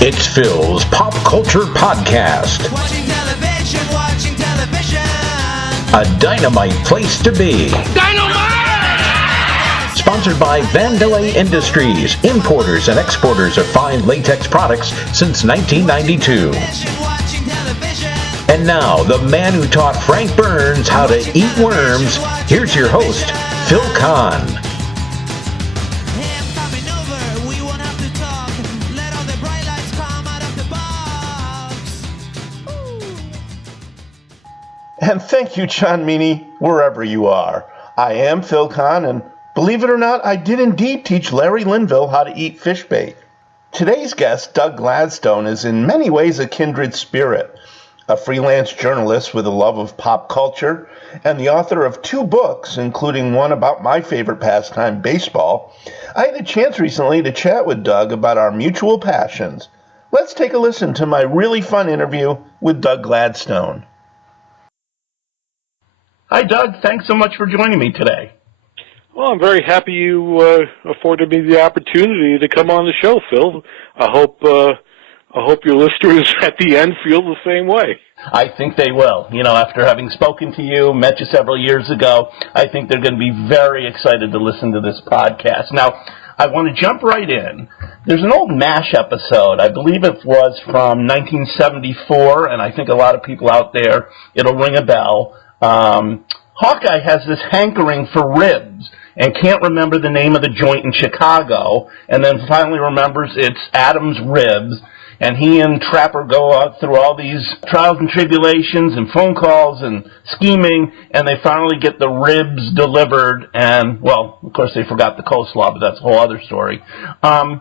It's Phil's Pop Culture Podcast. Watching television. A dynamite place to be. Dynamite! Sponsored by Vandelay Industries, importers and exporters of fine latex products since 1992. And now, the man who taught Frank Burns how to eat worms, here's your host, Phil Kahn. And thank you, John Meany, wherever you are. I am Phil Kahn, and believe it or not, I did indeed teach Larry Linville how to eat fish bait. Today's guest, Doug Gladstone, is in many ways a kindred spirit, a freelance journalist with a love of pop culture, and the author of 2 books, including one about my favorite pastime, baseball. I had a chance recently to chat with Doug about our mutual passions. Let's take a listen to my really fun interview with Doug Gladstone. Hi, Doug. Thanks so much for joining me today. Well, I'm very happy you afforded me the opportunity to come on the show, Phil. I hope your listeners at the end feel the same way. I think they will. You know, after having spoken to you, met you several years ago, I think they're going to be very excited to listen to this podcast. Now, I want to jump right in. There's an old MASH episode. I believe it was from 1974, and I think a lot of people out there, it'll ring a bell. Hawkeye has this hankering for ribs and can't remember the name of the joint in Chicago, and then finally remembers it's Adam's Ribs, and he and Trapper go out through all these trials and tribulations and phone calls and scheming, and they finally get the ribs delivered, and, well, of course they forgot the coleslaw, but that's a whole other story. Can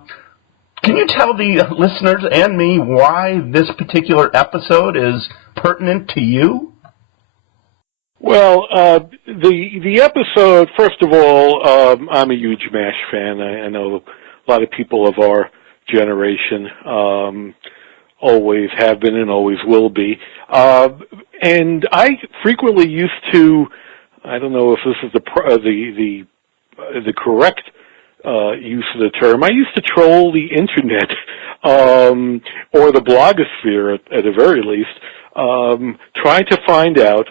you tell the listeners and me why this particular episode is pertinent to you? Well, the episode, first of all, I'm a huge MASH fan. I know a lot of people of our generation always have been and always will be. And I frequently used to, I don't know if this is the correct use of the term, I used to troll the internet or the blogosphere at the very least, trying to find out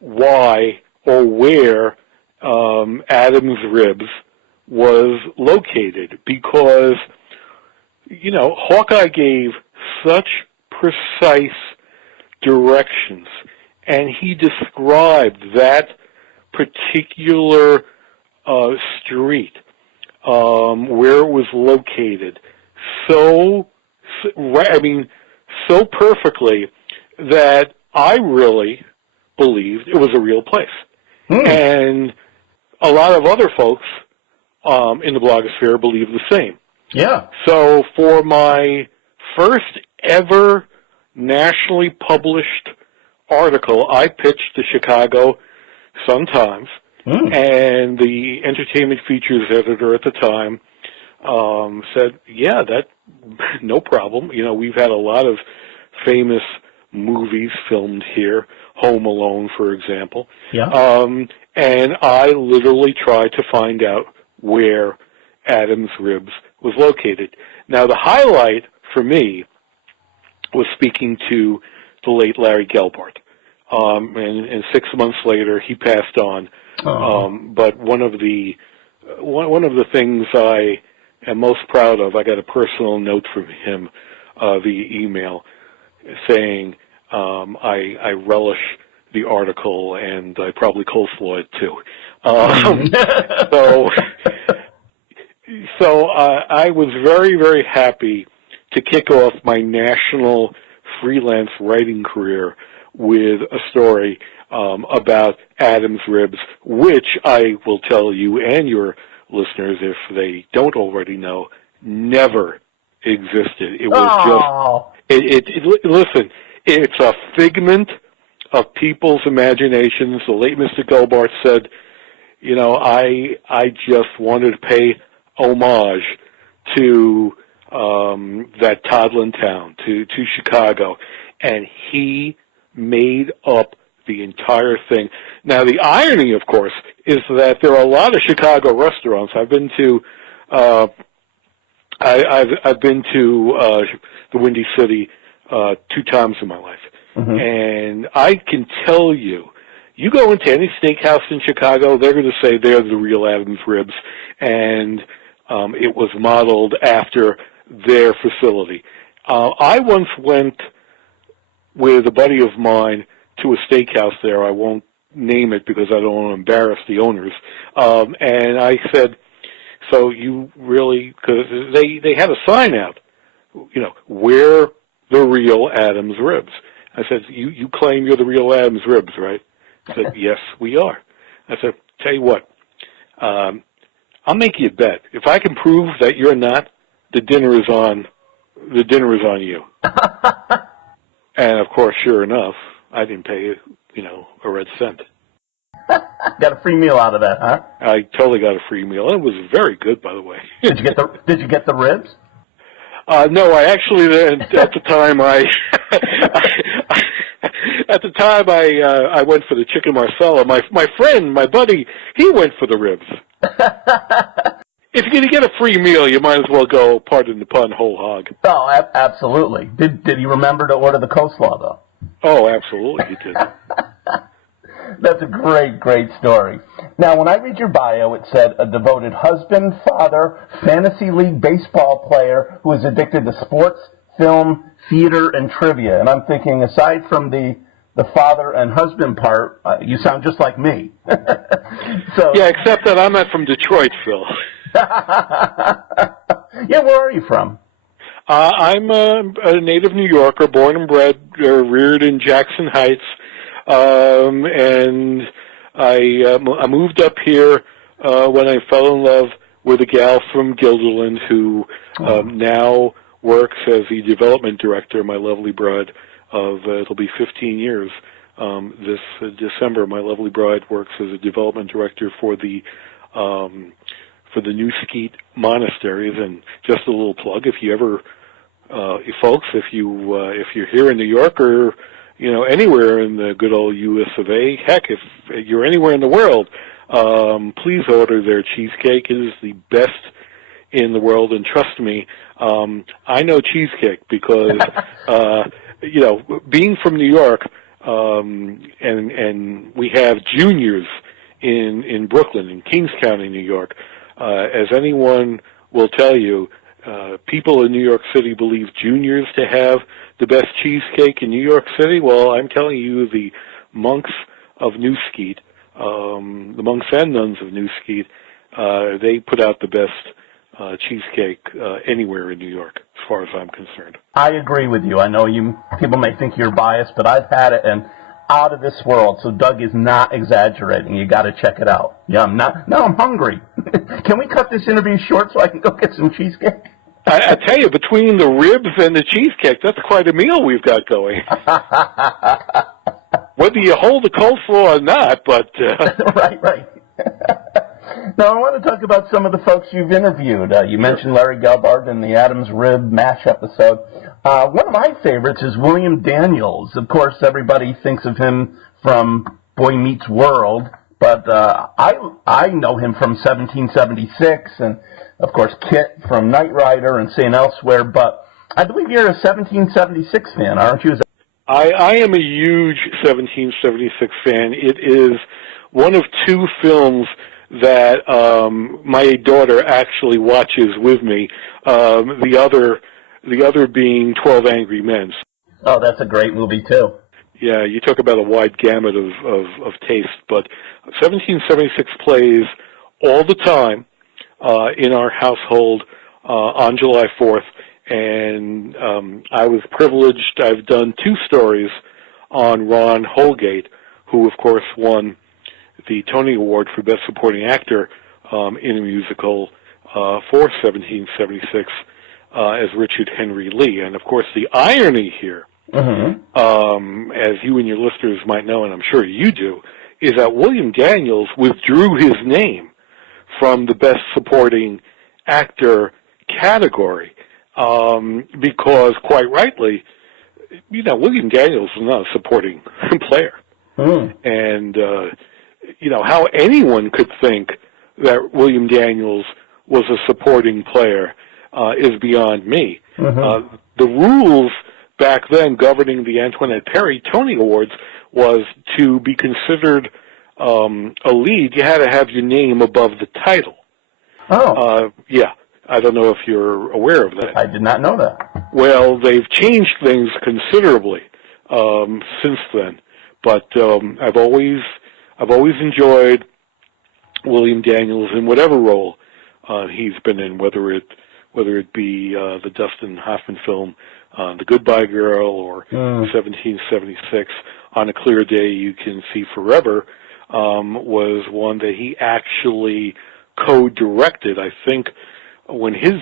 why or where Adam's Ribs was located, because, you know, Hawkeye gave such precise directions, and he described that particular street where it was located so perfectly that I really believed it was a real place. And a lot of other folks in the blogosphere believe the same. Yeah. So for my first ever nationally published article, I pitched the Chicago Sun-Times, and the entertainment features editor at the time said, yeah, that no problem. You know, we've had a lot of famous movies filmed here, Home Alone, for example. Yeah. And I literally tried to find out where Adam's Ribs was located. Now, the highlight for me was speaking to the late Larry Gelbart. And 6 months later, he passed on. But one of the things I am most proud of, I got a personal note from him via email saying, I relish the article, and I probably coleslaw it too. So I was very, very happy to kick off my national freelance writing career with a story about Adam's Ribs, which I will tell you and your listeners, if they don't already know, never existed. It was listen, it's a figment of people's imaginations. The late Mr. Gelbart said, you know, I just wanted to pay homage to that toddling town, to Chicago, and he made up the entire thing. Now, the irony, of course, is that there are a lot of Chicago restaurants. I've been to I've been to the Windy City 2 times in my life, and I can tell you, you go into any steakhouse in Chicago, they're going to say they're the real Adams Ribs, and it was modeled after their facility. I once went with a buddy of mine to a steakhouse there. I won't name it because I don't want to embarrass the owners. And I said, so you really, because they had a sign out, you know, we're the real Adams Ribs. I said, you claim you're the real Adams Ribs, right? I said, yes, we are. I said, tell you what, I'll make you a bet. If I can prove that you're not, the dinner is on you. And of course, sure enough, I didn't pay, you know, a red cent. Got a free meal out of that, huh? I totally got a free meal. It was very good, by the way. Did you get the ribs? No, I actually at the time I went for the chicken marsala. My friend, my buddy, he went for the ribs. If you're going to get a free meal, you might as well go, pardon the pun, whole hog. Oh, absolutely. Did you remember to order the coleslaw, though? Oh, absolutely, you did. That's a great story. Now, when I read your bio, it said a devoted husband, father, fantasy league baseball player who is addicted to sports, film, theater, and trivia. And I'm thinking, aside from the father and husband part, you sound just like me. So, yeah, except that I'm not from Detroit, Phil. Yeah, where are you from? I'm a native New Yorker, born and bred, reared in Jackson Heights, and I moved up here when I fell in love with a gal from Guilderland who now works as the development director, my lovely bride, of it'll be 15 years this December. My lovely bride works as a development director for the New Skeet monasteries. And just a little plug, if you ever, folks, if you're here in New York or anywhere in the good old U.S. of A, heck, if you're anywhere in the world, please order their cheesecake. It is the best in the world, and trust me, I know cheesecake because being from New York, and we have juniors in Brooklyn, in Kings County, New York. As anyone will tell you, people in New York City believe juniors to have the best cheesecake in New York City. Well, I'm telling you, the monks of New Skeet, the monks and nuns of New Skeet, they put out the best cheesecake anywhere in New York, as far as I'm concerned. I agree with you. I know people may think you're biased, but I've had it, and out of this world. So Doug is not exaggerating. You got to check it out. Yeah, now I'm hungry. Can we cut this interview short so I can go get some cheesecake? I tell you, between the ribs and the cheesecake, that's quite a meal we've got going. Whether you hold the coleslaw or not, but... Right. Now, I want to talk about some of the folks you've interviewed. You mentioned Larry Gelbart in the Adams Rib MASH episode. One of my favorites is William Daniels. Of course, everybody thinks of him from Boy Meets World, but I know him from 1776, and, of course, Kit from Knight Rider and St. Elsewhere, but I believe you're a 1776 fan, aren't you? I am a huge 1776 fan. It is one of 2 films that my daughter actually watches with me. The other being 12 Angry Men. Oh, that's a great movie too. Yeah, you talk about a wide gamut of taste, but 1776 plays all the time in our household on July 4th, and I was privileged. I've done 2 stories on Ron Holgate, who of course won the Tony Award for Best Supporting Actor in a musical for 1776 as Richard Henry Lee. And, of course, the irony here, as you and your listeners might know, and I'm sure you do, is that William Daniels withdrew his name from the Best Supporting Actor category because, quite rightly, William Daniels is not a supporting player. And how anyone could think that William Daniels was a supporting player is beyond me. Mm-hmm. The rules back then governing the Antoinette Perry Tony Awards was to be considered a lead, you had to have your name above the title. Oh. Yeah. I don't know if you're aware of that. I did not know that. Well, they've changed things considerably since then. But I've always enjoyed William Daniels in whatever role he's been in, whether it be the Dustin Hoffman film The Goodbye Girl or 1776, On a Clear Day You Can See Forever, was one that he actually co-directed. I think when his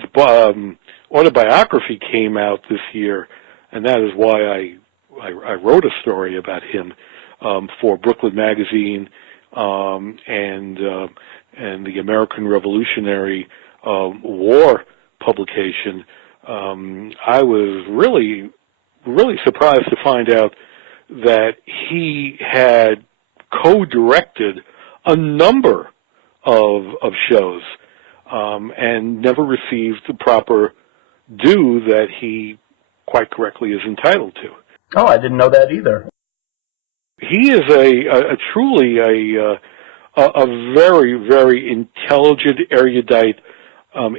autobiography came out this year, and that is why I wrote a story about him for Brooklyn Magazine and the American Revolutionary War publication. I was really surprised to find out that he had co-directed a number of shows and never received the proper due that he quite correctly is entitled to. Oh, I didn't know that either. He is a truly a very, very intelligent, erudite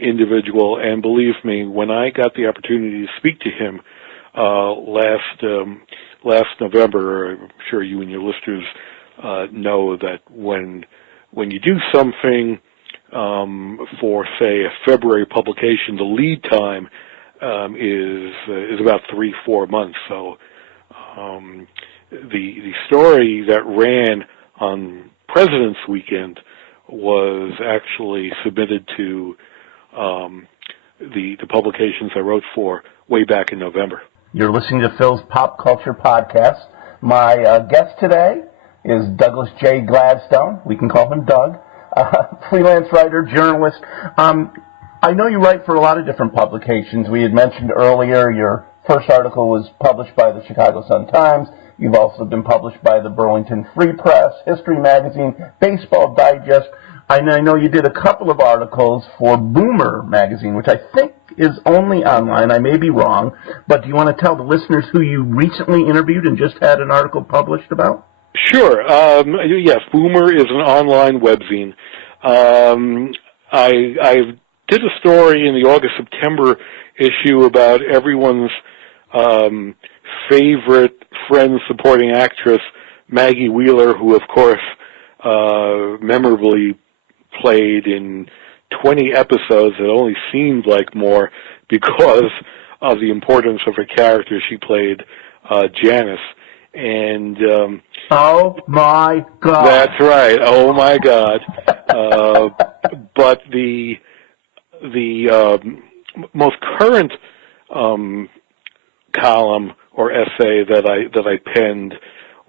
individual, and believe me, when I got the opportunity to speak to him last November, I'm sure you and your listeners know that when you do something for, say, a February publication, the lead time is about 3-4 months. So the story that ran on President's Weekend was actually submitted to the publications I wrote for way back in November. You're listening to Phil's Pop Culture Podcast. My guest today is Douglas J. Gladstone. We can call him Doug. Freelance writer, journalist. I know you write for a lot of different publications. We had mentioned earlier your first article was published by the Chicago Sun-Times. You've also been published by the Burlington Free Press, History Magazine, Baseball Digest. I know you did a couple of articles for Boomer Magazine, which I think is only online. I may be wrong. But do you want to tell the listeners who you recently interviewed and just had an article published about? Sure. Yes, Boomer is an online webzine. I did a story in the August-September issue about everyone's favorite friend supporting actress, Maggie Wheeler, who, of course, memorably played in 20 episodes that only seemed like more because of the importance of her character. She played Janice. And oh my God! That's right. Oh my God! But the most current column or essay that I penned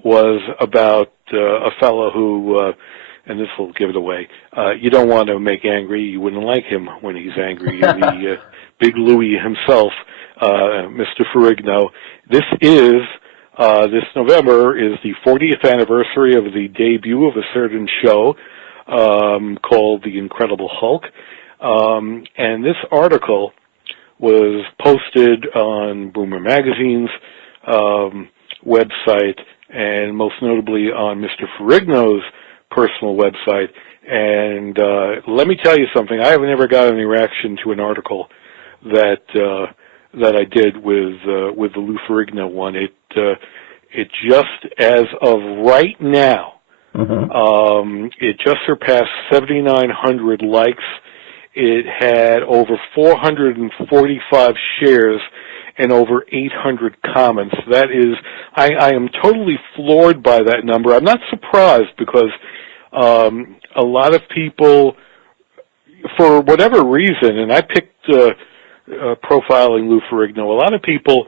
was about a fellow who, and this will give it away. You don't want to make angry. You wouldn't like him when he's angry. The Big Louie himself, Mr. Ferrigno. This November is the 40th anniversary of the debut of a certain show called The Incredible Hulk. And this article was posted on Boomer Magazine's website and most notably on Mr. Ferrigno's personal website. And let me tell you something. I haven't ever got any reaction to an article that I did with the Lou Ferrigno one. It just, as of right now, it just surpassed 7,900 likes. It had over 445 shares and over 800 comments. That is, I am totally floored by that number. I'm not surprised because a lot of people, for whatever reason, and I picked profiling Lou Ferrigno, a lot of people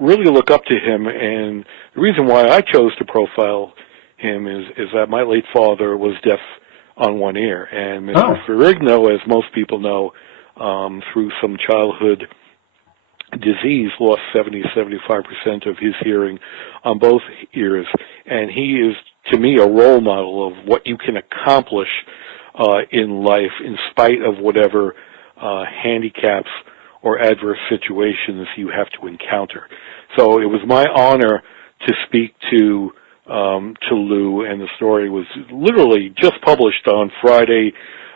really look up to him, and the reason why I chose to profile him is that my late father was deaf on one ear, and Mr. Ferrigno, as most people know, through some childhood disease, lost 70-75% of his hearing on both ears, and he is, to me, a role model of what you can accomplish in life in spite of whatever handicaps or adverse situations you have to encounter. So it was my honor to speak to Lou, and the story was literally just published on Friday,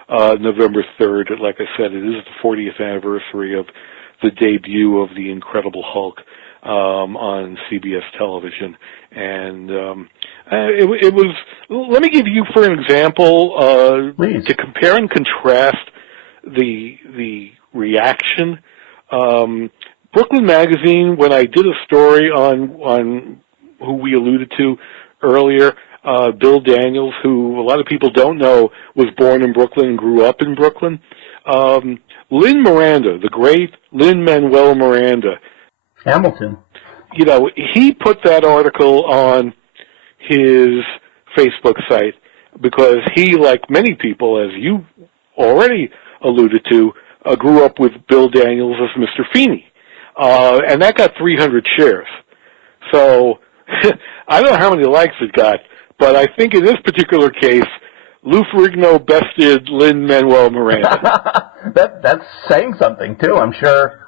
November 3rd. Like I said, it is the 40th anniversary of the debut of The Incredible Hulk on CBS television. And it was, let me give you, for an example, to compare and contrast the reaction. Brooklyn Magazine, when I did a story on who we alluded to earlier, Bill Daniels, who a lot of people don't know was born in Brooklyn and grew up in Brooklyn. Lin Miranda, the great Lin-Manuel Miranda. Hamilton. You know, he put that article on his Facebook site because he, like many people, as you already alluded to, grew up with Bill Daniels as Mr. Feeney. And that got 300 shares. So I don't know how many likes it got, but I think in this particular case, Lou Ferrigno bested Lin-Manuel Miranda. That's saying something, too. I'm sure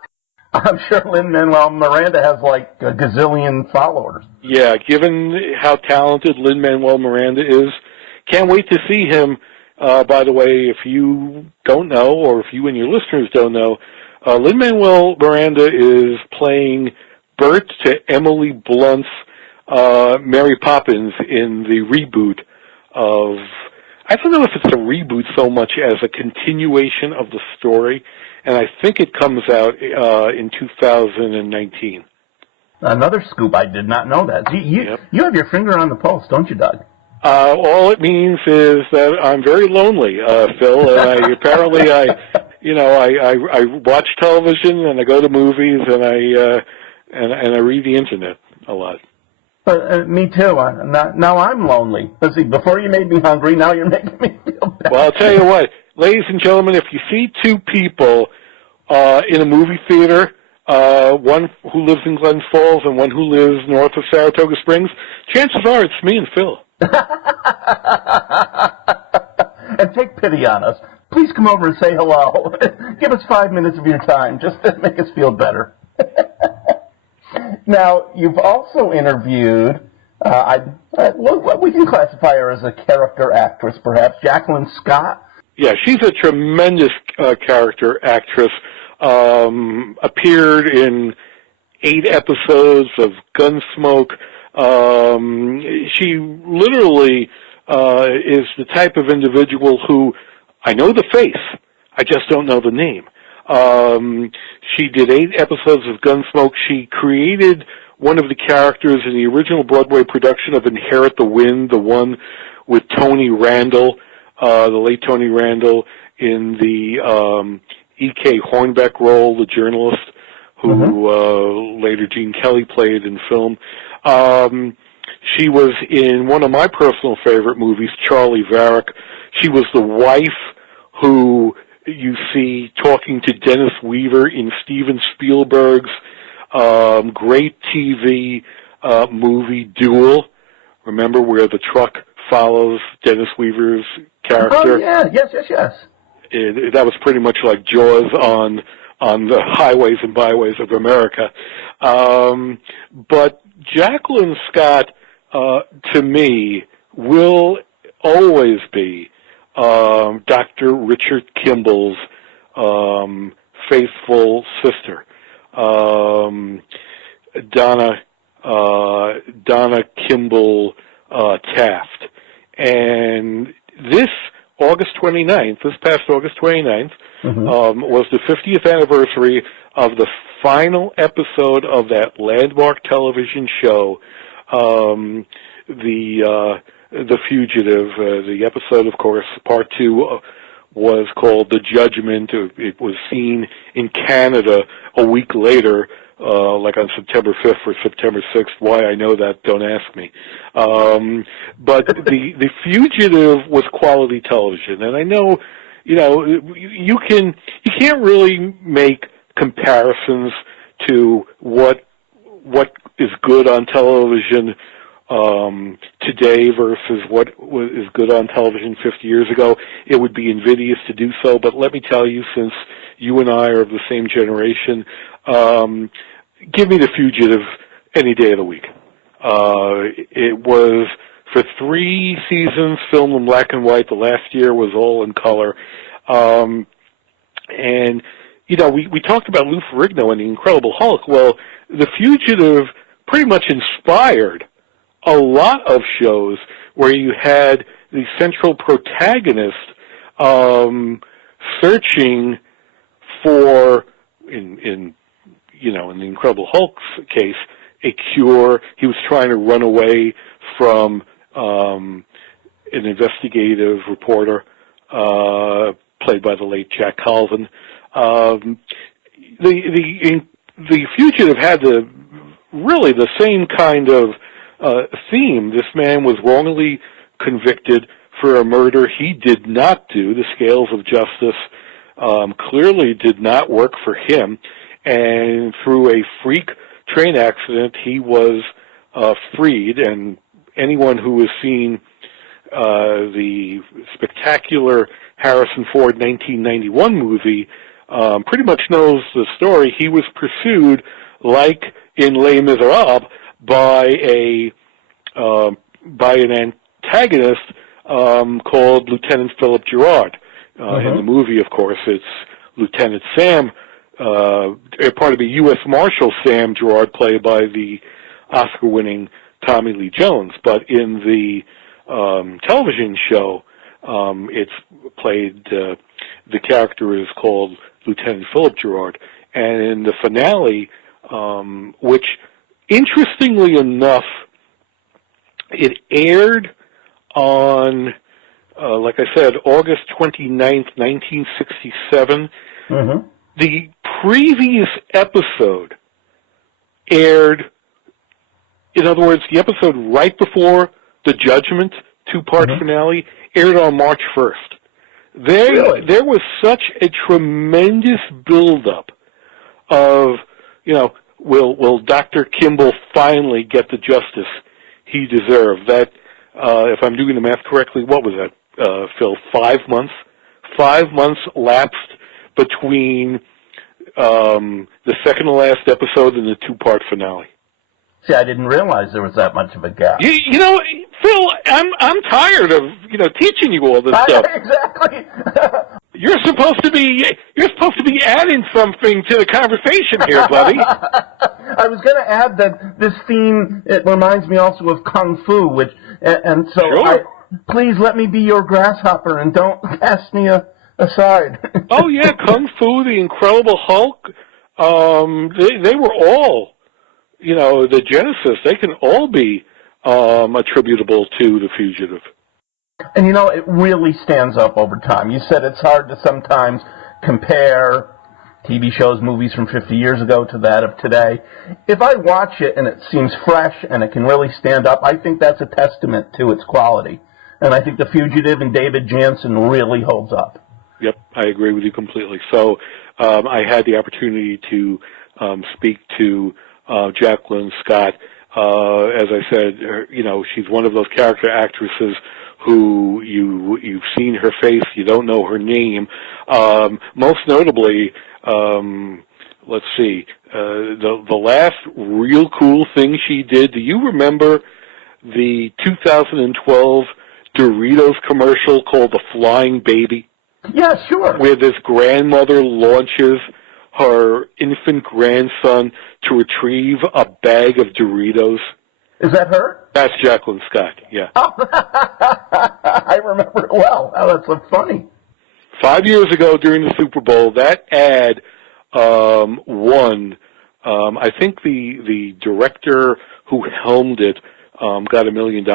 Lin-Manuel Miranda has like a gazillion followers. Yeah, given how talented Lin-Manuel Miranda is, can't wait to see him. By the way, if you don't know, or if you and your listeners don't know, Lin-Manuel Miranda is playing Bert to Emily Blunt's Mary Poppins in the reboot of, I don't know if it's a reboot so much as a continuation of the story, and I think it comes out in 2019. Another scoop, I did not know that. You have your finger on the pulse, don't you, Doug? All it means is that I'm very lonely, Phil, and I watch television and I go to movies and I read the internet a lot. Me too. Now I'm lonely. Let's see, before you made me hungry, now you're making me feel bad. Well, I'll tell you what, ladies and gentlemen, if you see two people in a movie theater, one who lives in Glens Falls and one who lives north of Saratoga Springs, chances are it's me and Phil. And take pity on us. Please come over and say hello. Give us 5 minutes of your time just to make us feel better. Now, you've also interviewed, we can classify her as a character actress, perhaps, Jacqueline Scott. Yeah, she's a tremendous character actress. Appeared in 8 episodes of Gunsmoke. She literally is the type of individual who, I know the face, I just don't know the name. She did 8 episodes of Gunsmoke. She created one of the characters in the original Broadway production of Inherit the Wind, the one with Tony Randall, the late Tony Randall, in the E.K. Hornbeck role, the journalist who later Gene Kelly played in film. She was in one of my personal favorite movies, Charlie Varick. She was the wife who you see talking to Dennis Weaver in Steven Spielberg's great TV movie Duel. Remember, where the truck follows Dennis Weaver's character? Oh, yeah, yes. That was pretty much like Jaws on the highways and byways of America. But Jacqueline Scott, to me, will always be Dr. Richard Kimball's faithful sister, Donna Kimball Taft. And this past August 29th, was the 50th anniversary of the final episode of that landmark television show, The Fugitive. The episode, of course, part 2 was called The Judgment. It was seen in Canada a week later, like on September 5th or September 6th. Why I know that, don't ask me. But The Fugitive was quality television, and I know, you can't really make comparisons to what is good on television today versus what is good on television 50 years ago. It would be invidious to do so, but let me tell you, since you and I are of the same generation. Give me The Fugitive any day of the week. It was for 3 seasons, filmed in black and white. The last year was all in color. And, you know, we talked about Lou Ferrigno and The Incredible Hulk. Well, The Fugitive pretty much inspired a lot of shows where you had the central protagonist searching for, in The Incredible Hulk's case, a cure. He was trying to run away from an investigative reporter played by the late Jack Colvin. The Fugitive had really the same kind of theme. This man was wrongly convicted for a murder he did not do. The scales of justice clearly did not work for him, and through a freak train accident, he was freed. And anyone who has seen the spectacular Harrison Ford 1991 movie pretty much knows the story. He was pursued, like in Les Miserables, by an antagonist called Lieutenant Philip Gerard. In the movie, of course, it's Lieutenant Sam, U.S. Marshal Sam Gerard, played by the Oscar-winning Tommy Lee Jones. But in the television show, it's played, the character is called Lieutenant Philip Gerard. And in the finale, which, interestingly enough, it aired on, like I said, August 29th, 1967. The previous episode aired, in other words, the episode right before the Judgment 2-part finale aired on March 1st. There was such a tremendous buildup of, will Dr. Kimball finally get the justice he deserved? That, if I'm doing the math correctly, what was that, Phil? 5 months? 5 months lapsed between the second to last episode and the 2-part finale. See, I didn't realize there was that much of a gap. You know, Phil, I'm tired of teaching you all this stuff. Exactly. You're supposed to be adding something to the conversation here, buddy. I was going to add that this theme, it reminds me also of Kung Fu, and so sure. Please let me be your grasshopper and don't cast me aside. Oh yeah, Kung Fu, The Incredible Hulk, they were all, the genesis. They can all be attributable to The Fugitive. And it really stands up over time. You said it's hard to sometimes compare TV shows, movies from 50 years ago to that of today. If I watch it and it seems fresh and it can really stand up, I think that's a testament to its quality. And I think The Fugitive and David Janssen really holds up. Yep, I agree with you completely. So I had the opportunity to speak to Jacqueline Scott. As I said, she's one of those character actresses who you've seen her face, you don't know her name. Most notably, let's see, the last real cool thing she did. Do you remember the 2012 Doritos commercial called The Flying Baby? Yeah, sure. Where this grandmother launches her infant grandson to retrieve a bag of Doritos. Is that her? That's Jacqueline Scott, yeah. Oh, I remember it well. Oh, that's so funny. 5 years ago during the Super Bowl, that ad won. I think the director who helmed it got $1 million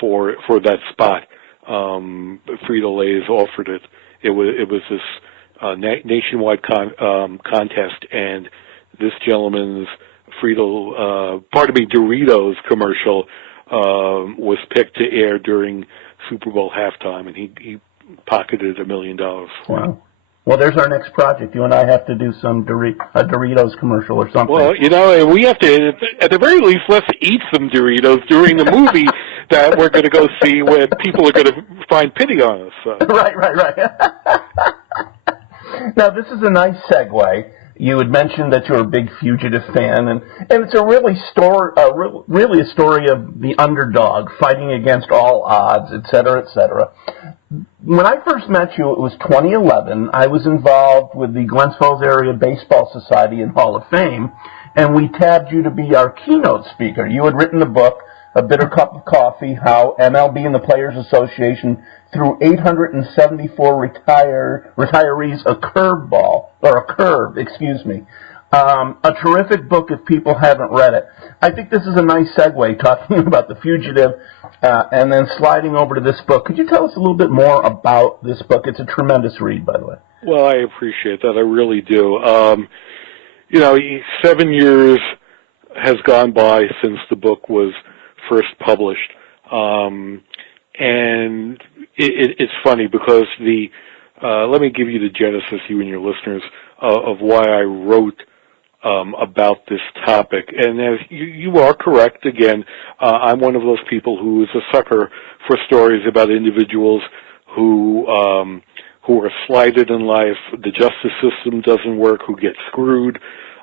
for that spot. Frito-Lay's offered it. It was this nationwide contest, and this gentleman's Doritos commercial was picked to air during Super Bowl halftime, and he pocketed $1 million. Wow. Well, there's our next project. You and I have to do some a Doritos commercial or something. Well, we have to, at the very least, let's eat some Doritos during the movie that we're going to go see when people are going to find pity on us. So. Right. Now, this is a nice segue. You had mentioned that you're a big Fugitive fan, and it's a really a story of the underdog fighting against all odds, et cetera, et cetera. When I first met you, it was 2011. I was involved with the Glens Falls Area Baseball Society and Hall of Fame, and we tabbed you to be our keynote speaker. You had written a book, A Bitter Cup of Coffee, how MLB and the Players Association threw 874 retirees a curve, excuse me. A terrific book if people haven't read it. I think this is a nice segue, talking about The Fugitive, and then sliding over to this book. Could you tell us a little bit more about this book? It's a tremendous read, by the way. Well, I appreciate that. I really do. 7 years has gone by since the book was first published. And it's funny because let me give you the genesis, you and your listeners, of why I wrote about this topic. And as you are correct, again, I'm one of those people who is a sucker for stories about individuals who are slighted in life, the justice system doesn't work, who get screwed.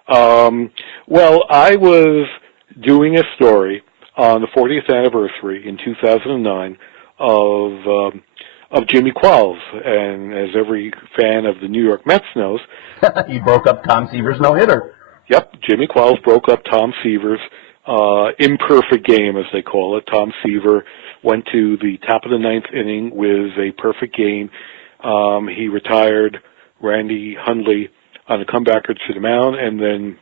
Well, I was doing a story on the 40th anniversary in 2009 of Jimmy Qualls, and as every fan of the New York Mets knows, he broke up Tom Seaver's no-hitter. Yep, Jimmy Qualls broke up Tom Seaver's imperfect game, as they call it. Tom Seaver went to the top of the ninth inning with a perfect game. He retired Randy Hundley on a comebacker to the mound, and then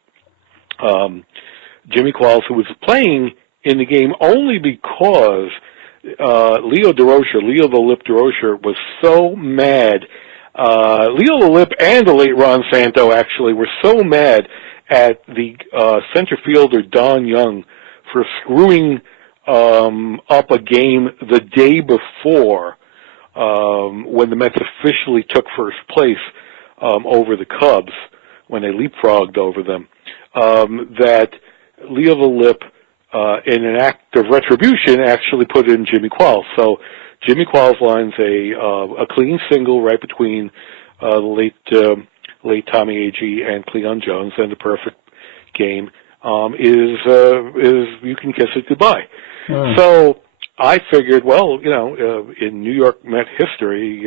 Jimmy Qualls, who was playing in the game only because Leo the Lip DeRocher was so mad. Leo the Lip and the late Ron Santo actually were so mad at the center fielder Don Young for screwing up a game the day before when the Mets officially took first place over the Cubs when they leapfrogged over them, that Leo the Lip, in an act of retribution, actually put in Jimmy Qualls. So Jimmy Qualls lines a clean single right between the late Tommy Agee and Cleon Jones, and the perfect game is You Can Kiss It Goodbye. So I figured, well, in New York Met history,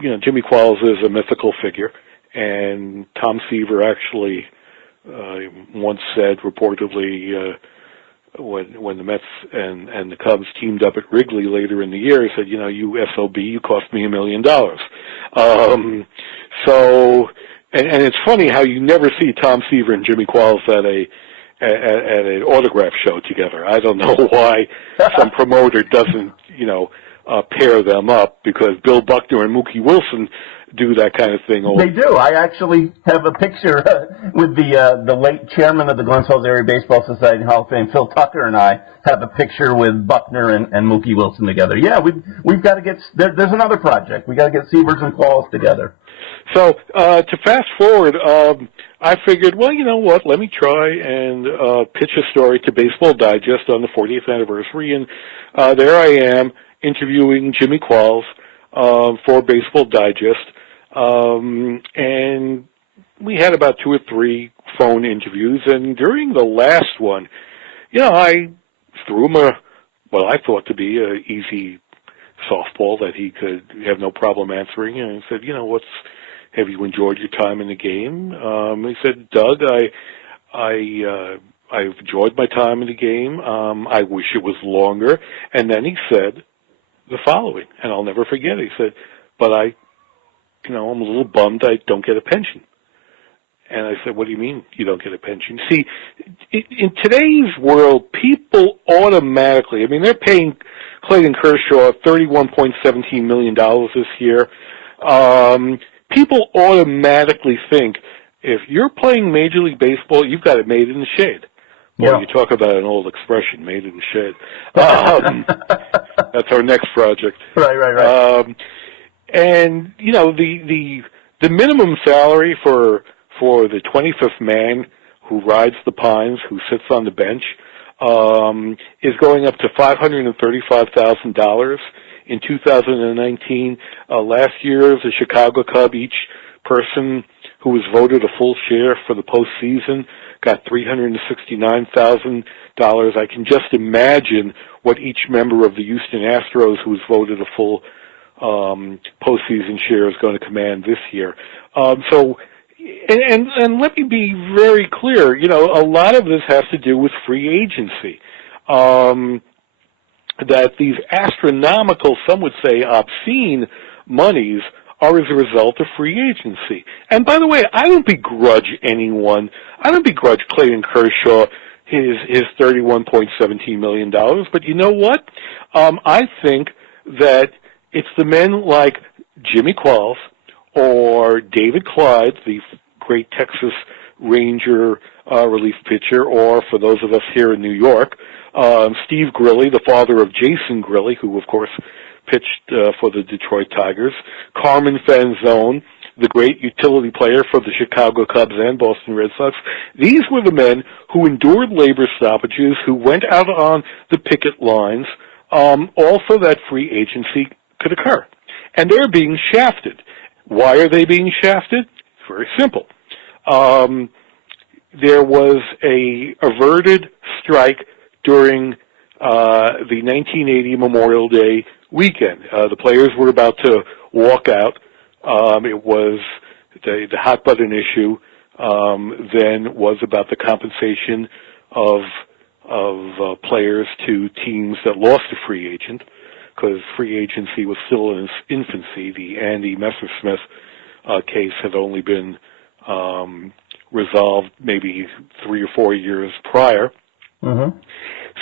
Jimmy Qualls is a mythical figure, and Tom Seaver actually once said, reportedly, when the Mets and the Cubs teamed up at Wrigley later in the year, he said, you SOB, you cost me $1 million. So, and it's funny how you never see Tom Seaver and Jimmy Qualls at an autograph show together. I don't know why some promoter doesn't, pair them up, because Bill Buckner and Mookie Wilson do that kind of thing. They do. I actually have a picture with the late chairman of the Glens Falls Area Baseball Society Hall of Fame, Phil Tucker, and I have a picture with Buckner and Mookie Wilson together. Yeah, we've got to get there's another project. We got to get Seavers and Qualls together. So to fast forward, I figured, well, you know what? Let me try and pitch a story to Baseball Digest on the 40th anniversary, and there I am interviewing Jimmy Qualls for Baseball Digest. And we had about 2 or 3 phone interviews, and during the last one, I threw him what I thought to be an easy softball that he could have no problem answering, and I said, have you enjoyed your time in the game? He said, Doug, I've enjoyed my time in the game. I wish it was longer. And then he said the following, and I'll never forget it. He said, but I'm a little bummed I don't get a pension. And I said, what do you mean you don't get a pension? See, in today's world, people automatically, they're paying Clayton Kershaw $31.17 million this year. People automatically think if you're playing Major League Baseball, you've got it made in the shade. Well, you talk about an old expression, made in the shade. That's our next project. Right. And the minimum salary for the 25th man who rides the pines, who sits on the bench, is going up to $535,000 in 2019. Last year, the Chicago Cubs each person who was voted a full share for the postseason got $369,000. I can just imagine what each member of the Houston Astros who was voted a full postseason share is going to command this year. And let me be very clear, a lot of this has to do with free agency. That these astronomical, some would say obscene monies are as a result of free agency. And by the way, I don't begrudge Clayton Kershaw his $31.17 million, but you know what? I think that it's the men like Jimmy Qualls or David Clyde, the great Texas Ranger relief pitcher, or for those of us here in New York, Steve Grilly, the father of Jason Grilly, who of course pitched for the Detroit Tigers, Carmen Fanzone, the great utility player for the Chicago Cubs and Boston Red Sox. These were the men who endured labor stoppages, who went out on the picket lines, all so that free agency could occur. And they're being shafted. Why are they being shafted? It's very simple. There was a averted strike during the 1980 Memorial Day weekend. The players were about to walk out. It was the hot button issue then was about the compensation of players to teams that lost a free agent, because free agency was still in its infancy. The Andy Messersmith case had only been resolved maybe 3 or 4 years prior. Mm-hmm.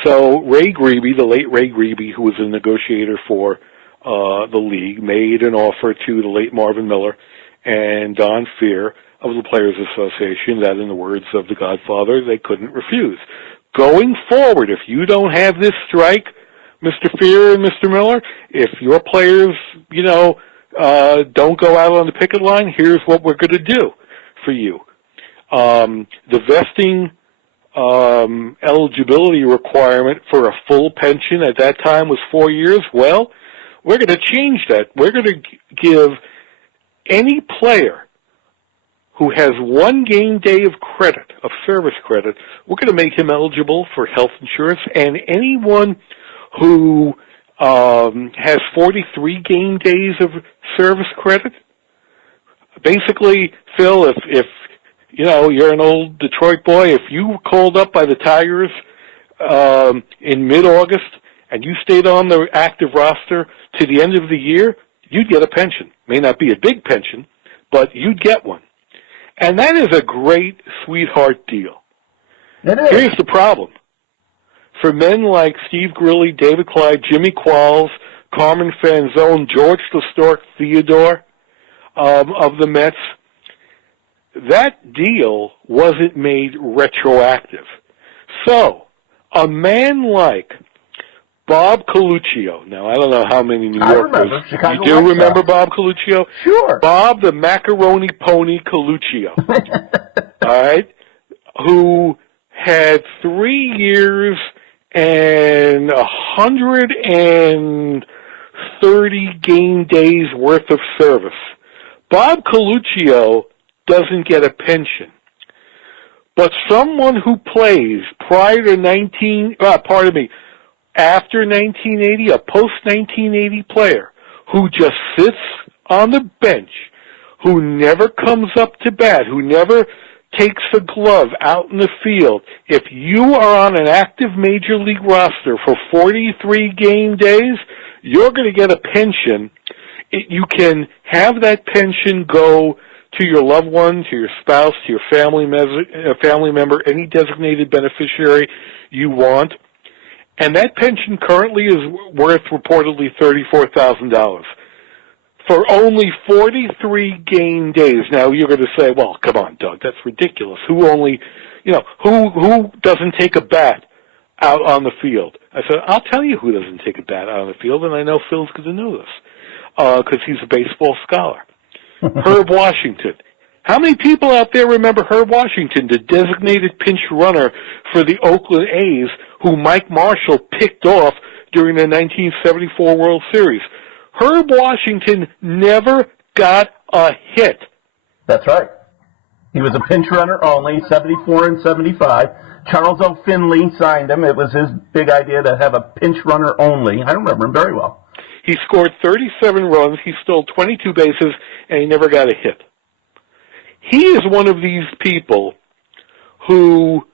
So Ray Grebe, the late Ray Grebe, who was a negotiator for the league, made an offer to the late Marvin Miller and Don Fehr of the Players Association that, in the words of the Godfather, they couldn't refuse. Going forward, if you don't have this strike, Mr. Fehr and Mr. Miller, if your players, don't go out on the picket line, here's what we're going to do for you. The vesting eligibility requirement for a full pension at that time was 4 years. Well, we're going to change that. We're going to give any player who has 1 game day of credit, of service credit, we're going to make him eligible for health insurance, and anyone who has 43 game days of service credit, basically, Phil, if you're an old Detroit boy, if you were called up by the Tigers in mid-August and you stayed on the active roster to the end of the year, you'd get a pension. May not be a big pension, but you'd get one. And that is a great sweetheart deal. It is. Here's the problem. For men like Steve Grilly, David Clyde, Jimmy Qualls, Carmen Fanzone, George the Stork Theodore of the Mets, that deal wasn't made retroactive. So, a man like Bob Coluccio, now I don't know how many New Yorkers, you do remember Bob Coluccio? Sure. Bob the Macaroni Pony Coluccio, all right, who had 3 years and 130 game days worth of service. Bob Coluccio doesn't get a pension. But someone who plays after 1980, a post-1980 player who just sits on the bench, who never comes up to bat, who never takes a glove out in the field, if you are on an active major league roster for 43 game days, you're going to get a pension. You can have that pension go to your loved one, to your spouse, to your family member, any designated beneficiary you want. And that pension currently is worth reportedly $34,000 for only 43 game days. Now you're going to say, well, come on, Doug, that's ridiculous. Who doesn't take a bat out on the field? I said, I'll tell you who doesn't take a bat out on the field, and I know Phil's going to know this because he's a baseball scholar. Herb Washington. How many people out there remember Herb Washington, the designated pinch runner for the Oakland A's, who Mike Marshall picked off during the 1974 World Series? Herb Washington never got a hit That's right. He was a pinch runner only, 74 and 75. Charles O. Finley signed him. It was his big idea to have a pinch runner only. I remember him very well. He scored 37 runs, he stole 22 bases, and he never got a hit. He is one of these people who,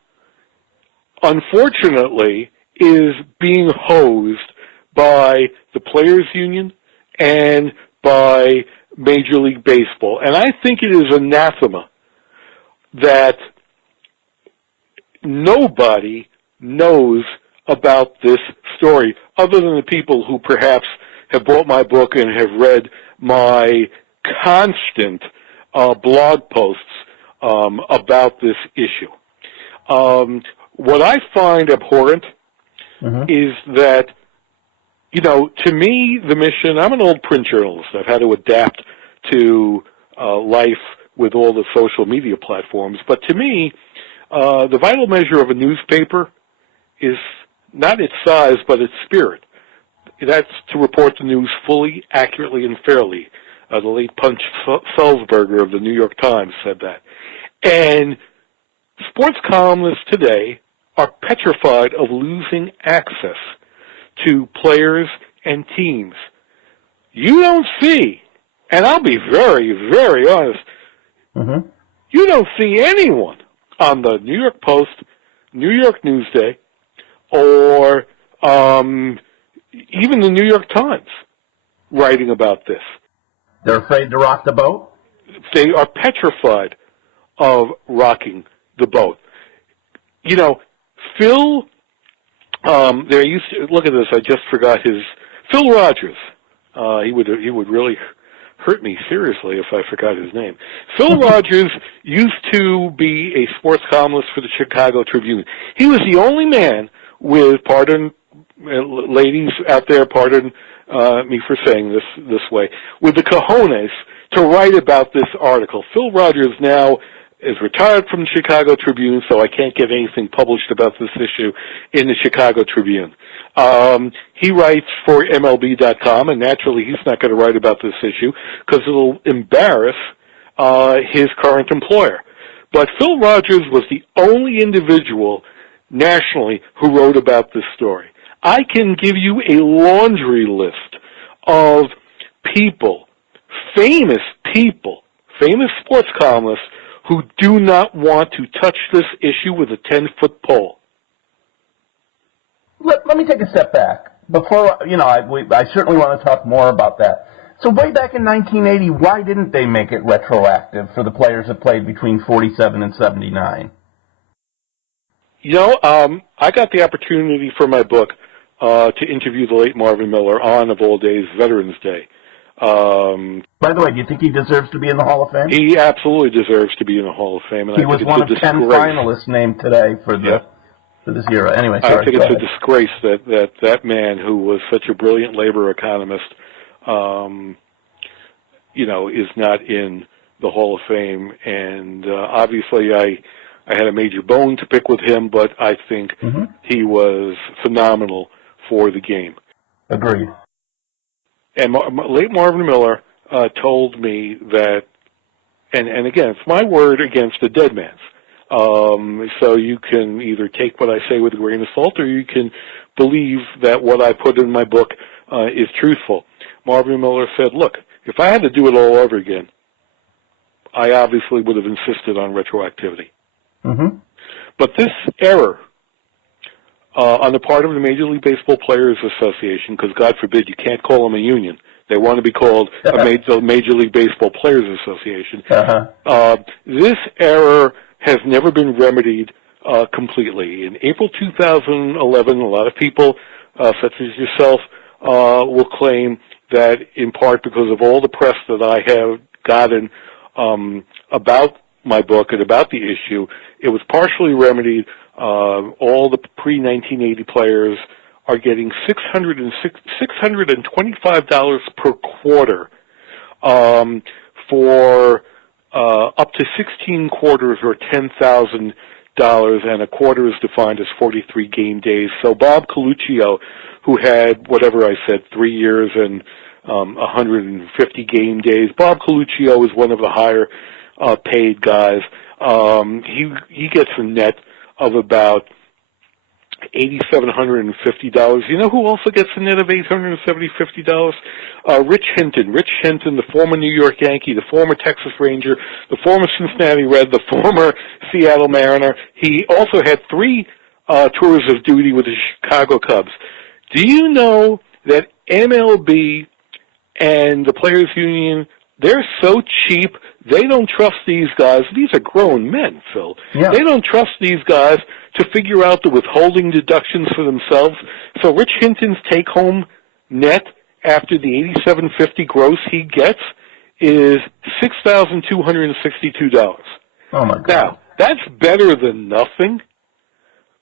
unfortunately, is being hosed by the Players Union and by Major League Baseball. And I think it is anathema that nobody knows about this story other than the people who perhaps have bought my book and have read my constant blog posts about this issue. What I find abhorrent is that, you know, to me, the mission, I'm an old print journalist. I've had to adapt to life with all the social media platforms. But to me, the vital measure of a newspaper is not its size, but its spirit. That's to report the news fully, accurately, and fairly. The late Punch Sulzberger of the New York Times said that. And sports columnists today are petrified of losing access to players and teams. You don't see, and I'll be very, very honest, you don't see anyone on the New York Post, New York Newsday, or even the New York Times writing about this. They're afraid to rock the boat? They are petrified of rocking the boat. You know, Phil, there used to, look at this, I just forgot his, Phil Rogers. He would really hurt me seriously if I forgot his name. Phil Rogers used to be a sports columnist for the Chicago Tribune. He was the only man with, pardon, ladies out there, pardon me for saying this way, with the cojones to write about this article. Phil Rogers now is retired from the Chicago Tribune, so I can't get anything published about this issue in the Chicago Tribune. He writes for MLB.com, and naturally he's not going to write about this issue because it'll embarrass his current employer. But Phil Rogers was the only individual nationally who wrote about this story. I can give you a laundry list of people, famous sports columnists, who do not want to touch this issue with a 10-foot pole. Let me take a step back. Before, you know, I certainly want to talk more about that. So way back in 1980, why didn't they make it retroactive for the players that played between 47 and 79? You know, I got the opportunity for my book to interview the late Marvin Miller on, of all days, Veterans Day. By the way, do you think he deserves to be in the Hall of Fame? He absolutely deserves to be in the Hall of Fame. And he was one of 10 finalists named today for this era. Anyway, sorry, I think it's a disgrace that man who was such a brilliant labor economist, you know, is not in the Hall of Fame. And obviously, I had a major bone to pick with him, but I think he was phenomenal for the game. Agreed. And late Marvin Miller told me that, and again, it's my word against the dead man's. So you can either take what I say with a grain of salt, or you can believe that what I put in my book is truthful. Marvin Miller said, look, if I had to do it all over again, I obviously would have insisted on retroactivity. But this error on the part of the Major League Baseball Players Association, because God forbid you can't call them a union. They want to be called a Major League Baseball Players Association. This error has never been remedied completely. In April 2011, a lot of people, such as yourself, will claim that in part because of all the press that I have gotten about my book and about the issue, it was partially remedied. All the pre-1980 players are getting $625 per quarter for up to 16 quarters, or $10,000, and a quarter is defined as 43 game days. So Bob Coluccio, who had, whatever I said, 3 years and 150 game days, Bob Coluccio is one of the higher paid guys. He gets a net of about $8,750. You know who also gets a net of $850? Rich Hinton. Rich Hinton, the former New York Yankee, the former Texas Ranger, the former Cincinnati Red, the former Seattle Mariner. He also had 3 tours of duty with the Chicago Cubs. Do you know that MLB and the Players Union, they're so cheap, they don't trust these guys. These are grown men, Phil. Yeah. They don't trust these guys to figure out the withholding deductions for themselves. So Rich Hinton's take-home net after the $8,750 gross he gets is $6,262. Oh, my God. Now, that's better than nothing,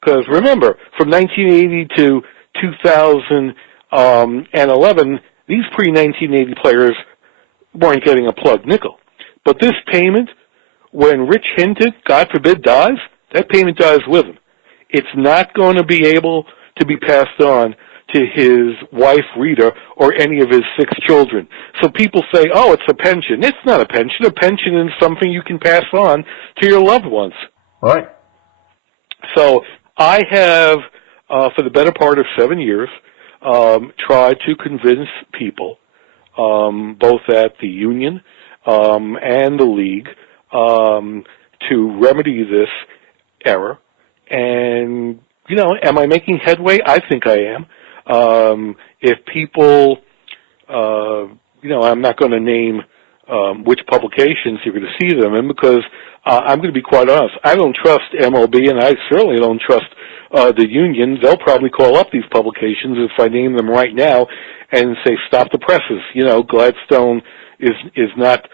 because remember, from 1980 to 2011, these pre-1980 players weren't getting a plug nickel. But this payment, when Rich Hinton, God forbid, dies, that payment dies with him. It's not going to be able to be passed on to his wife, Rita, or any of his 6 children. So people say, oh, it's a pension. It's not a pension. A pension is something you can pass on to your loved ones. Right. So I have, for the better part of 7 years, tried to convince people, both at the union and the league, to remedy this error. And, you know, am I making headway? I think I am. If people, you know, I'm not going to name which publications you're going to see them in, because I'm going to be quite honest. I don't trust MLB, and I certainly don't trust the union. They'll probably call up these publications if I name them right now and say, stop the presses. You know, Gladstone is not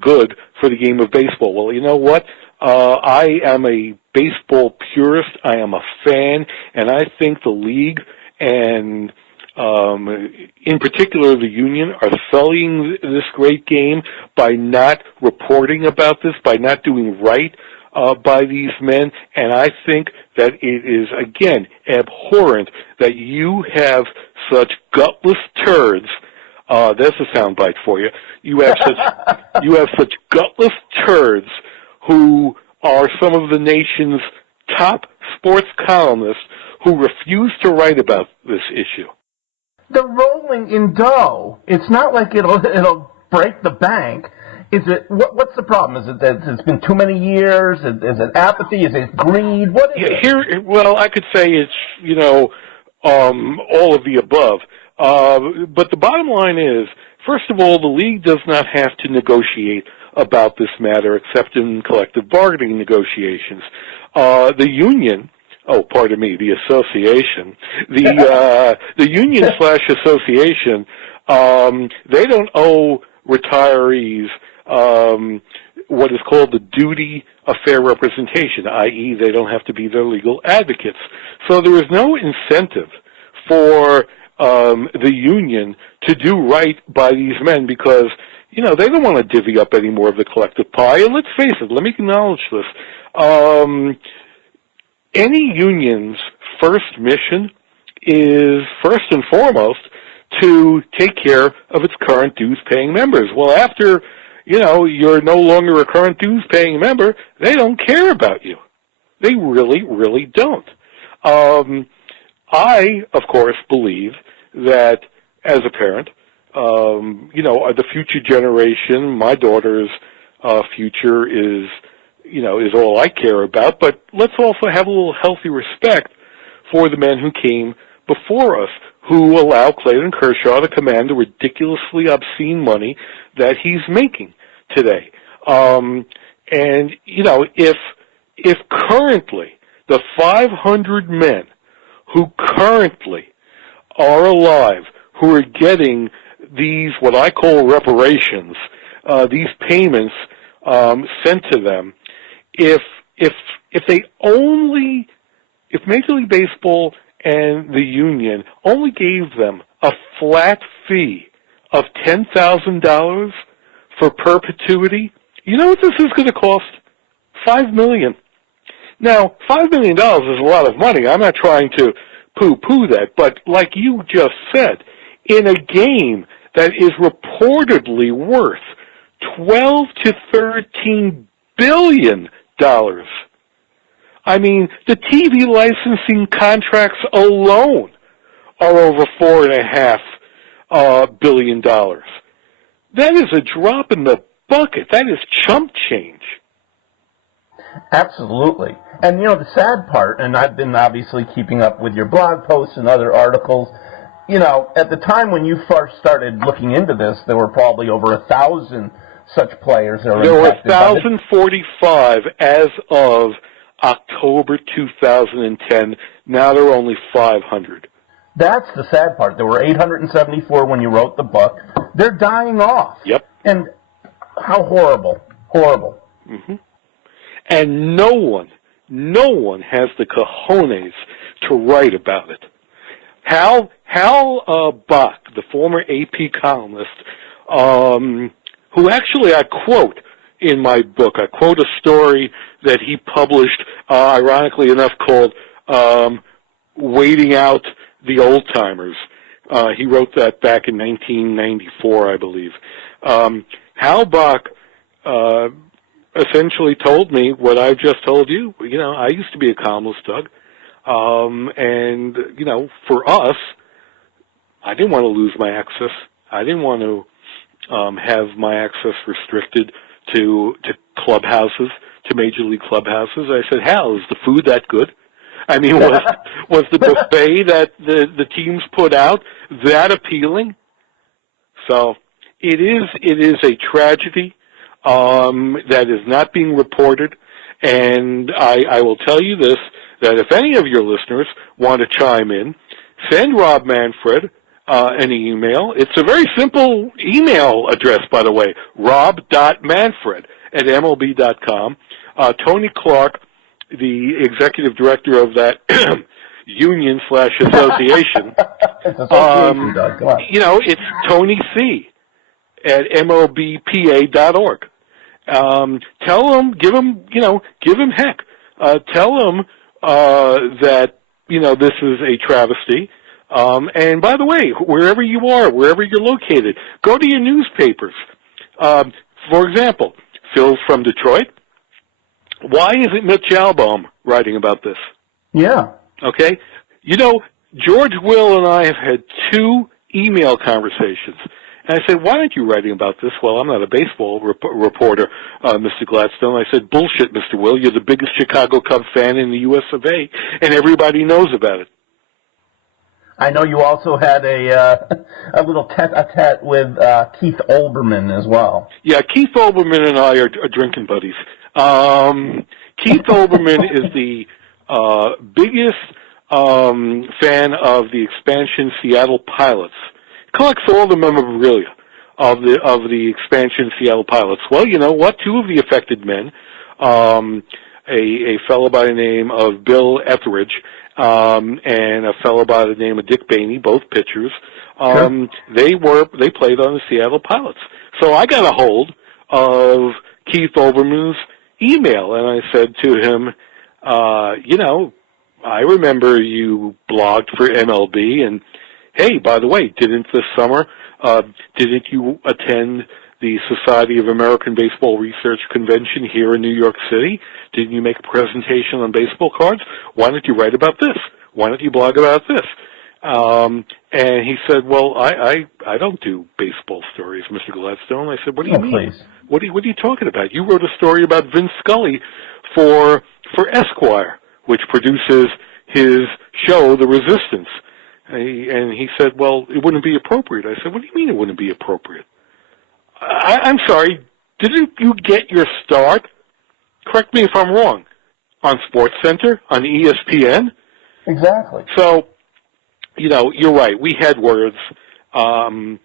good for the game of baseball. Well, you know what? I am a baseball purist. I am a fan, and I think the league and in particular the union are sullying this great game by not reporting about this, by not doing right by these men. And I think that it is, again, abhorrent that you have such gutless turds. There's a soundbite for you. You have such gutless turds who are some of the nation's top sports columnists who refuse to write about this issue. They're rolling in dough. It's not like it'll break the bank. Is it? What's the problem? Is it that it's been too many years? Is it apathy? Is it greed? What is it? Well, I could say it's, you know, all of the above. But the bottom line is, first of all, the league does not have to negotiate about this matter except in collective bargaining negotiations. The union, the association, the union/association, they don't owe retirees what is called the duty of fair representation, i.e. they don't have to be their legal advocates. So there is no incentive for the union to do right by these men because, you know, they don't want to divvy up any more of the collective pie. And let's face it, let me acknowledge this. Any union's first mission is, first and foremost, to take care of its current dues-paying members. Well, after, you know, you're no longer a current dues-paying member, they don't care about you. They really, really don't. I, of course, believe that as a parent, you know, the future generation, my daughter's future is, you know, is all I care about, but let's also have a little healthy respect for the men who came before us, who allow Clayton Kershaw to command the ridiculously obscene money that he's making today. And, you know, if currently the 500 men who currently are alive, who are getting these, what I call reparations, these payments sent to them, if Major League Baseball and the union only gave them a flat fee of $10,000 for perpetuity, you know what this is going to cost? $5 million. Now, $5 million is a lot of money. I'm not trying to poo-poo that, but like you just said, in a game that is reportedly worth $12 to $13 billion. I mean, the TV licensing contracts alone are over $4.5 billion. That is a drop in the bucket. That is chump change. Absolutely. And, the sad part, and I've been obviously keeping up with your blog posts and other articles, at the time when you first started looking into this, there were probably over 1,000 such players that were impacted. There were 1,045 as of October 2010. Now there are only 500. That's the sad part. There were 874 when you wrote the book. They're dying off. Yep. And how horrible. Horrible. Mm-hmm. And no one has the cojones to write about it. Hal Bach, the former AP columnist, who actually I quote in my book. I quote a story that he published, ironically enough, called Waiting Out the Old-Timers. He wrote that back in 1994, I believe. Hal Bach essentially told me what I've just told you. I used to be a columnist, Doug. And, for us, I didn't want to lose my access. I didn't want to have my access restricted to clubhouses, to major league clubhouses. I said, Hal, is the food that good? I mean, was the buffet that the teams put out that appealing? So it is a tragedy that is not being reported. And I will tell you this, that if any of your listeners want to chime in, send Rob Manfred an email. It's a very simple email address, by the way, rob.manfred@mlb.com. Tony Clark, the executive director of that union/association. Doug. Come on. It's Tony C@mlbpa.org. Tell him, give him heck. Tell him that this is a travesty. And by the way, wherever you are, wherever you're located, go to your newspapers. For example, Phil's from Detroit. Why isn't Mitch Albom writing about this? Yeah. Okay? George Will and I have had 2 email conversations. And I said, why aren't you writing about this? Well, I'm not a baseball reporter, Mr. Gladstone. I said, bullshit, Mr. Will. You're the biggest Chicago Cubs fan in the U.S. of A., and everybody knows about it. I know you also had a little tete-a-tete with Keith Olbermann as well. Yeah, Keith Olbermann and I are drinking buddies. Keith Olbermann is the biggest fan of the expansion Seattle Pilots. Collects all the memorabilia of the expansion Seattle Pilots. Well, you know what? 2 of the affected men, a fellow by the name of Bill Etheridge, and a fellow by the name of Dick Bainey, both pitchers. Sure. They played on the Seattle Pilots. So I got a hold of Keith Olbermann's email, and I said to him, I remember you blogged for MLB, and hey, by the way, didn't you attend the Society of American Baseball Research Convention here in New York City? Didn't you make a presentation on baseball cards? Why don't you write about this? Why don't you blog about this? And he said, well, I don't do baseball stories, Mr. Gladstone. I said, what do you mean? Please. What are you talking about? You wrote a story about Vince Scully for Esquire, which produces his show, The Resistance. And he said, well, it wouldn't be appropriate. I said, what do you mean it wouldn't be appropriate? I'm sorry, didn't you get your start, correct me if I'm wrong, on SportsCenter, on ESPN? Exactly. So, you're right. We had words, and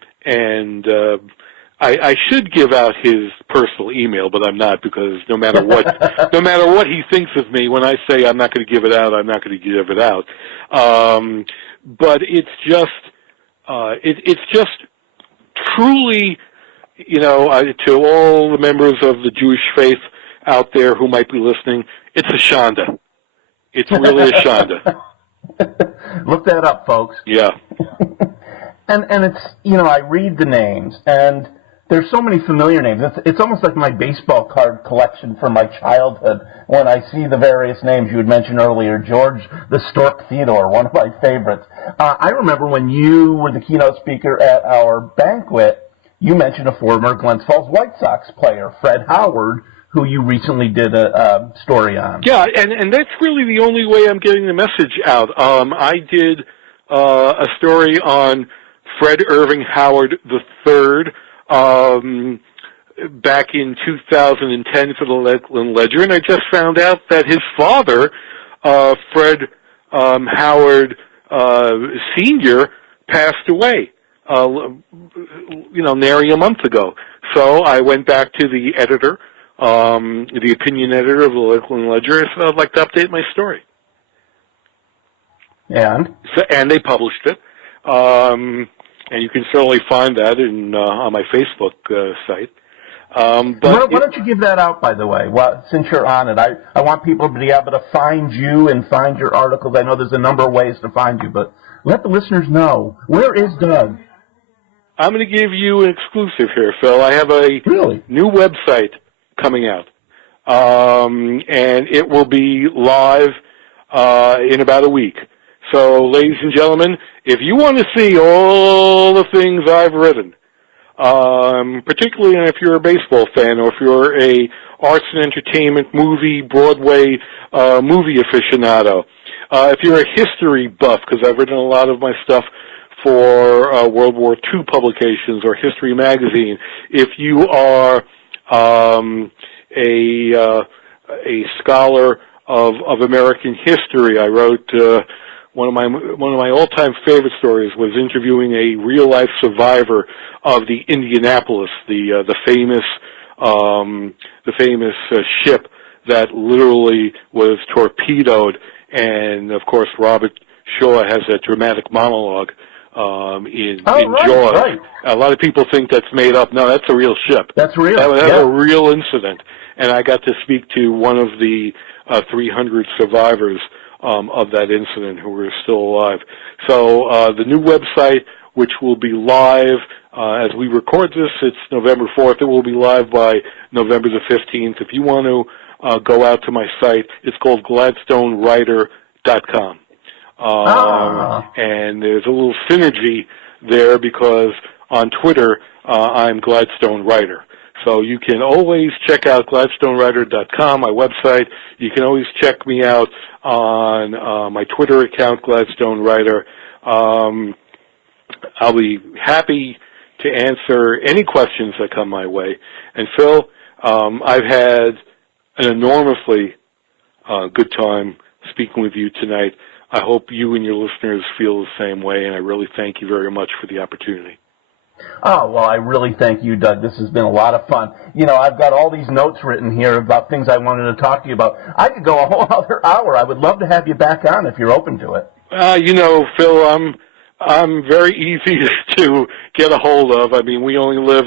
I should give out his personal email, but I'm not, because no matter what he thinks of me, when I say I'm not going to give it out, I'm not going to give it out. But it's just truly, to all the members of the Jewish faith out there who might be listening, it's a shanda. It's really a shanda. Look that up, folks. Yeah. And it's, I read the names, and There's so many familiar names. It's almost like my baseball card collection from my childhood when I see the various names you had mentioned earlier. George the Stork Theodore, one of my favorites. I remember when you were the keynote speaker at our banquet, you mentioned a former Glens Falls White Sox player, Fred Howard, who you recently did a story on. Yeah, and that's really the only way I'm getting the message out. I did a story on Fred Irving Howard III back in 2010 for the Lakeland Ledger, and I just found out that his father, Fred Howard Sr., passed away, nary a month ago. So I went back to the editor, the opinion editor of the Lakeland Ledger, and said I'd like to update my story. And they published it. And you can certainly find that on my Facebook site. But why don't you give that out, by the way, since you're on it? I want people to be able to find you and find your articles. I know there's a number of ways to find you, but let the listeners know. Where is Doug? I'm going to give you an exclusive here, Phil. I have a new website coming out, and it will be live in about a week. So, ladies and gentlemen, if you want to see all the things I've written, particularly if you're a baseball fan or if you're a arts and entertainment, Broadway movie aficionado, if you're a history buff, because I've written a lot of my stuff for World War II publications or History Magazine, if you are a scholar of American history, I wrote one of my all-time favorite stories was interviewing a real-life survivor of the Indianapolis, the famous ship that literally was torpedoed, and of course Robert Shaw has a dramatic monologue in Jaws. Right. A lot of people think that's made up. No, that's a real ship. That's real. That was a real incident, and I got to speak to one of the 300 survivors of that incident who are still alive. So the new website, which will be live as we record this, it's November 4th. It will be live by November the 15th. If you want to go out to my site, it's called GladstoneWriter.com. And there's a little synergy there because on Twitter, I'm Gladstone Writer. So you can always check out GladstoneWriter.com, my website. You can always check me out on my Twitter account, Gladstone Writer. I'll be happy to answer any questions that come my way. And Phil, I've had an enormously good time speaking with you tonight. I hope you and your listeners feel the same way, and I really thank you very much for the opportunity. Oh, well, I really thank you, Doug. This has been a lot of fun. I've got all these notes written here about things I wanted to talk to you about. I could go a whole other hour. I would love to have you back on if you're open to it. Phil, I'm very easy to get a hold of. I mean, we only live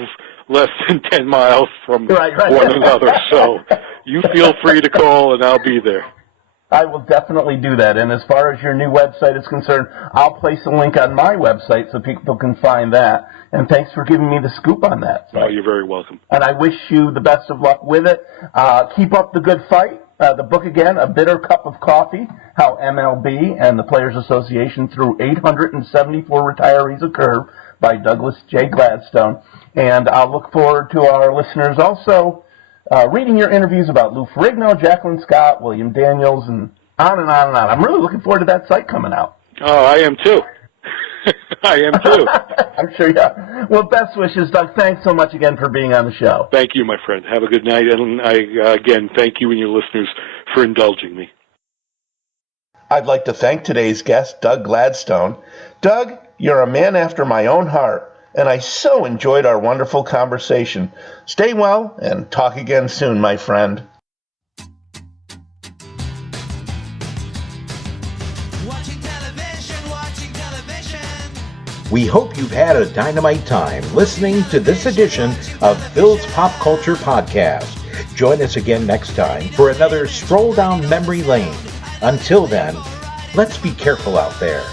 less than 10 miles from one another, so you feel free to call, and I'll be there. I will definitely do that. And as far as your new website is concerned, I'll place a link on my website so people can find that. And thanks for giving me the scoop on that. Oh, you're very welcome. And I wish you the best of luck with it. Keep up the good fight. The book again, A Bitter Cup of Coffee, How MLB and the Players Association Threw 874 Retirees a Curve by Douglas J. Gladstone. And I'll look forward to our listeners also reading your interviews about Lou Ferrigno, Jacqueline Scott, William Daniels, and on and on and on. I'm really looking forward to that site coming out. Oh, I am too. I am too. I'm sure, yeah. Well, best wishes, Doug. Thanks so much again for being on the show. Thank you, my friend. Have a good night, and I, again, thank you and your listeners for indulging me. I'd like to thank today's guest, Doug Gladstone. Doug, you're a man after my own heart, and I so enjoyed our wonderful conversation. Stay well, and talk again soon, my friend. Watching television, watching television. We hope you've had a dynamite time listening to this edition of Phil's Pop Culture Podcast. Join us again next time for another stroll down memory lane. Until then, let's be careful out there.